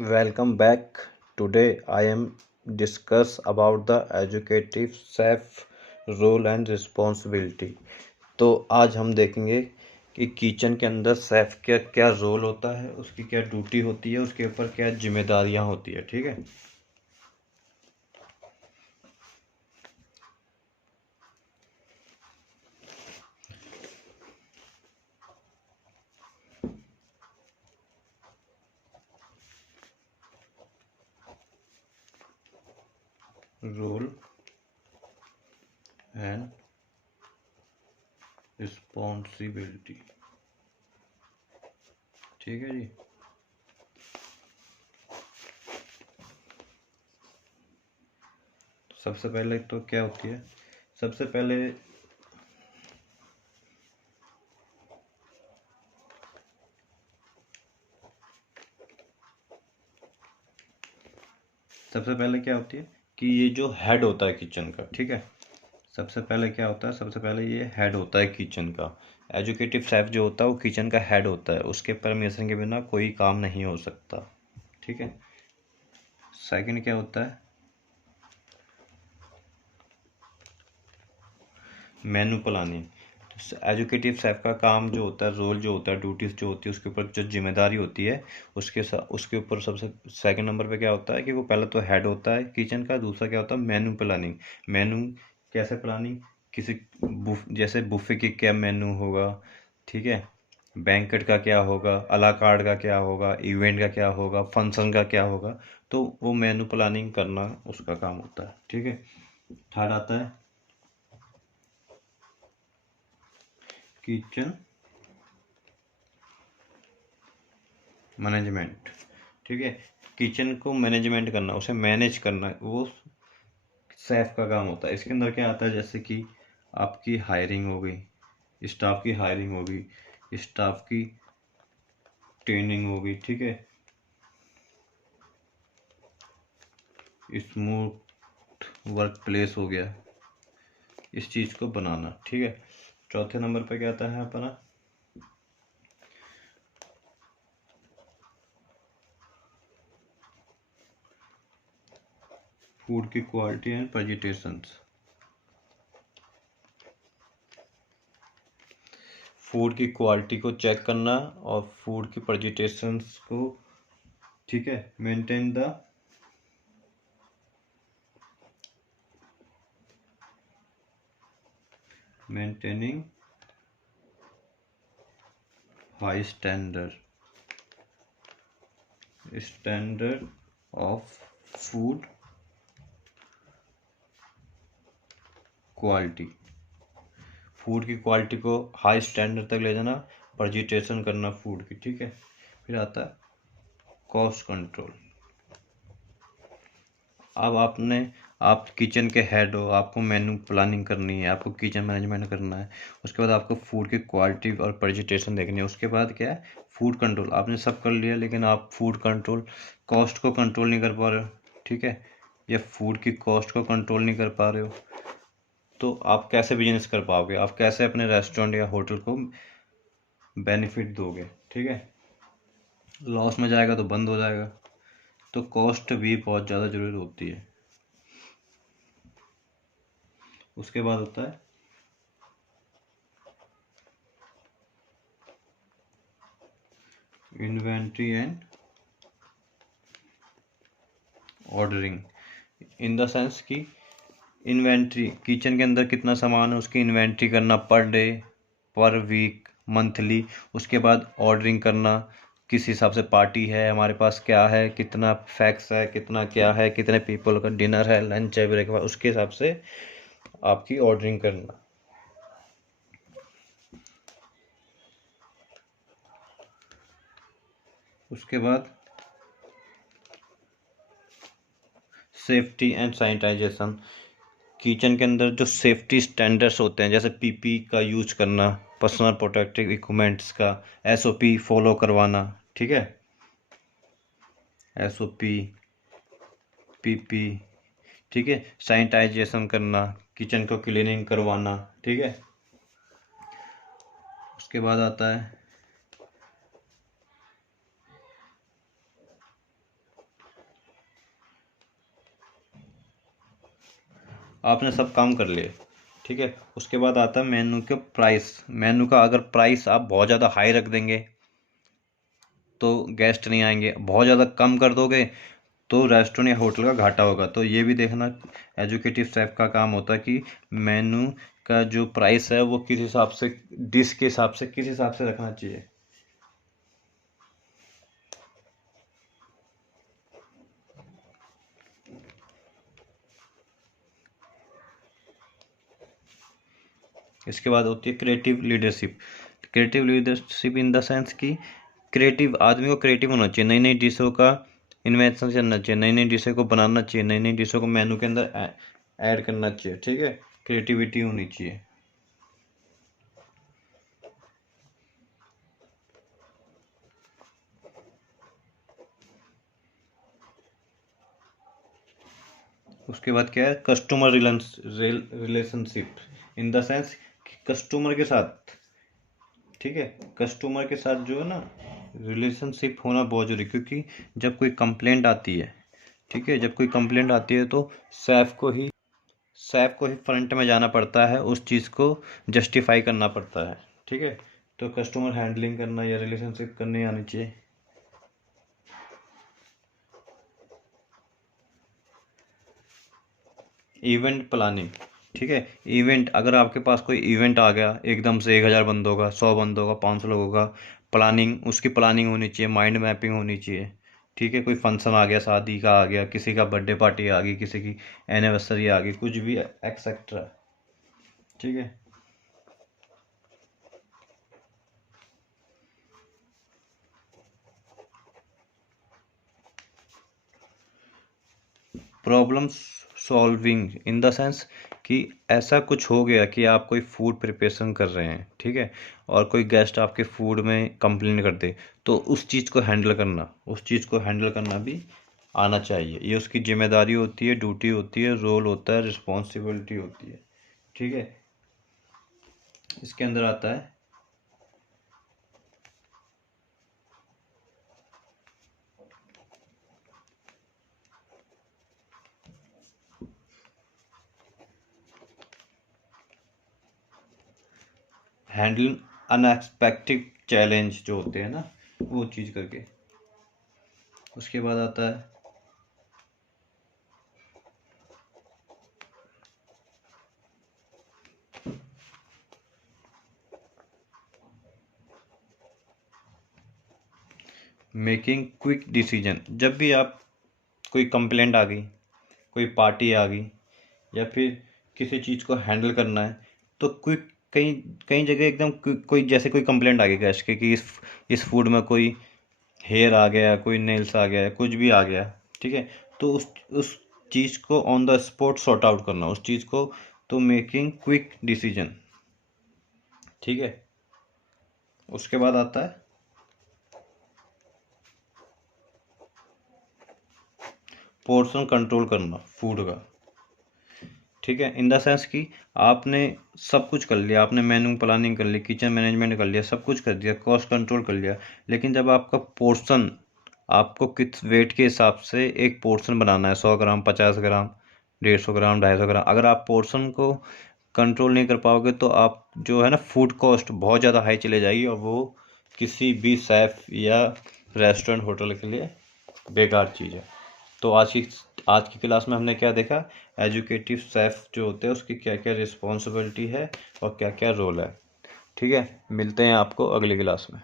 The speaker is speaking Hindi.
Welcome back. Today I am discuss about the educative chef role and responsibility. तो आज हम देखेंगे कि किचन के अंदर शेफ का क्या रोल होता है, उसकी क्या ड्यूटी होती है, उसके ऊपर क्या जिम्मेदारियां होती है। ठीक है। Role and responsibility. ठीक है जी। सबसे पहले तो क्या होती है, सबसे पहले क्या होती है कि ये जो हेड होता है किचन का। ठीक है। सबसे पहले क्या होता है, सबसे पहले ये हेड होता है किचन का। एजुकेटिव शेफ जो होता है वो किचन का हेड होता है, उसके परमिशन के बिना कोई काम नहीं हो सकता। ठीक है। सेकंड क्या होता है, मेनू प्लानिंग। एजुकेटिव शेफ का काम जो होता है, रोल जो होता है, ड्यूटीज जो होती है, उसके ऊपर जो जिम्मेदारी होती है, उसके ऊपर सबसे सेकंड नंबर पे क्या होता है कि वो पहले तो हेड होता है किचन का। दूसरा क्या होता है, मेनू प्लानिंग। मेनू कैसे प्लानिंग, किसी जैसे बुफे की क्या मेनू होगा। ठीक है। बैंकेट का क्या होगा, अला कार्ड का क्या होगा, इवेंट का क्या होगा, फंक्शन का क्या होगा। तो वो मेनू प्लानिंग करना उसका काम होता है। ठीक है। थर्ड आता है किचन मैनेजमेंट। ठीक है। किचन को मैनेजमेंट करना, उसे मैनेज करना, वो शेफ का काम होता है। इसके अंदर क्या आता है, जैसे कि आपकी हायरिंग हो गई, स्टाफ की हायरिंग हो गई, स्टाफ की ट्रेनिंग हो गई। ठीक है। स्मूथ वर्क प्लेस हो गया, इस चीज़ को बनाना। ठीक है। चौथे नंबर पे क्या आता है अपना, फूड की क्वालिटी एंड प्रेजेंटेशंस। फूड की क्वालिटी को चेक करना और फूड की प्रेजेंटेशंस को, ठीक है, maintain the maintaining high standard of food quality. Food की क्वालिटी को हाई स्टैंडर्ड तक ले जाना, प्रेजेंटेशन करना फूड की। ठीक है। फिर आता है कॉस्ट कंट्रोल। अब आप किचन के हेड हो, आपको मेन्यू प्लानिंग करनी है, आपको किचन मैनेजमेंट करना है। उसके बाद आपको फूड की क्वालिटी और प्रेजेंटेशन देखनी है। उसके बाद क्या है, फूड कंट्रोल। आपने सब कर लिया, लेकिन आप फूड कंट्रोल, कॉस्ट को कंट्रोल नहीं कर पा रहे हो। ठीक है। या फूड की कॉस्ट को कंट्रोल नहीं कर पा रहे हो, तो आप कैसे बिजनेस कर पाओगे, आप कैसे अपने रेस्टोरेंट या होटल को बेनिफिट दोगे। ठीक है। लॉस में जाएगा तो बंद हो जाएगा। तो कॉस्ट भी बहुत ज़्यादा जरूरी होती है। उसके बाद होता है inventory and ordering. In the sense कि इन्वेंट्री, किचन के अंदर कितना सामान है उसकी इन्वेंट्री करना, पर डे, पर वीक, मंथली। उसके बाद ऑर्डरिंग करना, किस हिसाब से पार्टी है, हमारे पास क्या है, कितना फैक्स है, कितना क्या है, कितने पीपल का डिनर है, लंच है, ब्रेकफास्ट, उसके हिसाब से आपकी ऑर्डरिंग करना। उसके बाद सेफ्टी एंड सैनिटाइजेशन। किचन के अंदर जो सेफ्टी स्टैंडर्ड्स होते हैं, जैसे पीपी का यूज करना, पर्सनल प्रोटेक्टिव इक्विपमेंट्स का एसओपी फॉलो करवाना। ठीक है। SOP, PP. ठीक है। सैनिटाइजेशन करना, किचन को क्लीनिंग करवाना। ठीक है। उसके बाद आता है आपने सब काम कर लिए, ठीक है। उसके बाद आता है मेनू के प्राइस। मेनू का अगर प्राइस आप बहुत ज़्यादा हाई रख देंगे तो गेस्ट नहीं आएंगे, बहुत ज़्यादा कम कर दोगे तो रेस्टोरेंट या होटल का घाटा होगा। तो ये भी देखना एजुकेटिव शेफ का काम होता है कि मेनू का जो प्राइस है वो किस हिसाब से, डिश के हिसाब से किस हिसाब से रखना चाहिए। इसके बाद होती है creative leadership. Creative leadership in the sense कि क्रिएटिव आदमी को क्रिएटिव होना चाहिए, नई नई डिशों का इन्वेंशन करना चाहिए, नई नई डिशों को बनाना चाहिए, नई नई डिशों को मेनू के अंदर ऐड करना चाहिए, ठीक है। क्रिएटिविटी होनी चाहिए। उसके बाद क्या है, customer relationship in the sense customer के साथ, ठीक है, कस्टमर के साथ जो है ना रिलेशनशिप होना बहुत जरूरी, क्योंकि जब कोई कंप्लेंट आती है, ठीक है, जब कोई कंप्लेंट आती है तो शेफ को ही फ्रंट में जाना पड़ता है, उस चीज़ को जस्टिफाई करना पड़ता है, ठीक है। तो कस्टमर हैंडलिंग करना या रिलेशनशिप करनी आनी चाहिए। इवेंट प्लानिंग, ठीक है। इवेंट, अगर आपके पास कोई इवेंट आ गया एकदम से 1000 बंदों का, 100 बंदों का, 500 लोगों का, प्लानिंग, उसकी प्लानिंग होनी चाहिए, माइंड मैपिंग होनी चाहिए, ठीक है। कोई फंक्शन आ गया, शादी का आ गया, किसी का बर्थडे पार्टी आ गई, किसी की एनिवर्सरी आ गई, कुछ भी एक्सेट्रा, ठीक है। Problem solving in the sense कि ऐसा कुछ हो गया कि आप कोई फूड प्रिपरेशन कर रहे हैं, ठीक है, और कोई गेस्ट आपके फूड में कंप्लेन कर दे, तो उस चीज़ को हैंडल करना, उस चीज़ को हैंडल करना भी आना चाहिए। ये उसकी जिम्मेदारी होती है, ड्यूटी होती है, रोल होता है, रिस्पॉन्सिबिलिटी होती है, ठीक है। इसके अंदर आता है हैंडलिंग अनएक्सपेक्टेड चैलेंज जो होते हैं ना, वो चीज़ करके। उसके बाद आता है मेकिंग क्विक डिसीजन। जब भी आप, कोई कंप्लेंट आ गई, कोई पार्टी आ गई, या फिर किसी चीज़ को हैंडल करना है, तो क्विक, कई कई जगह एकदम कोई जैसे कोई कंप्लेंट आ गई गेस्ट के कि इस फूड में कोई हेयर आ गया, कोई नेल्स आ गया, कुछ भी आ गया, ठीक है। तो उस चीज़ को on the spot sort out करना, उस चीज़ को, तो मेकिंग क्विक डिसीजन, ठीक है। उसके बाद आता है पोर्शन कंट्रोल करना फूड का, ठीक है। इन द सेंस कि आपने सब कुछ कर लिया, आपने मेनू प्लानिंग कर ली, किचन मैनेजमेंट कर लिया, सब कुछ कर दिया, कॉस्ट कंट्रोल कर लिया, लेकिन जब आपका पोर्शन, आपको किस वेट के हिसाब से एक पोर्शन बनाना है, 100 ग्राम, 50 ग्राम, 150 ग्राम, 250 ग्राम, अगर आप पोर्शन को कंट्रोल नहीं कर पाओगे तो आप जो है ना फूड कॉस्ट बहुत ज़्यादा हाई चले जाएगी, और वो किसी भी शेफ या रेस्टोरेंट होटल के लिए बेकार चीज़ है। तो आज की क्लास में हमने क्या देखा, एजुकेटिव शेफ जो होते हैं उसकी क्या क्या रिस्पॉन्सिबिलिटी है और क्या क्या रोल है, ठीक है। मिलते हैं आपको अगली क्लास में।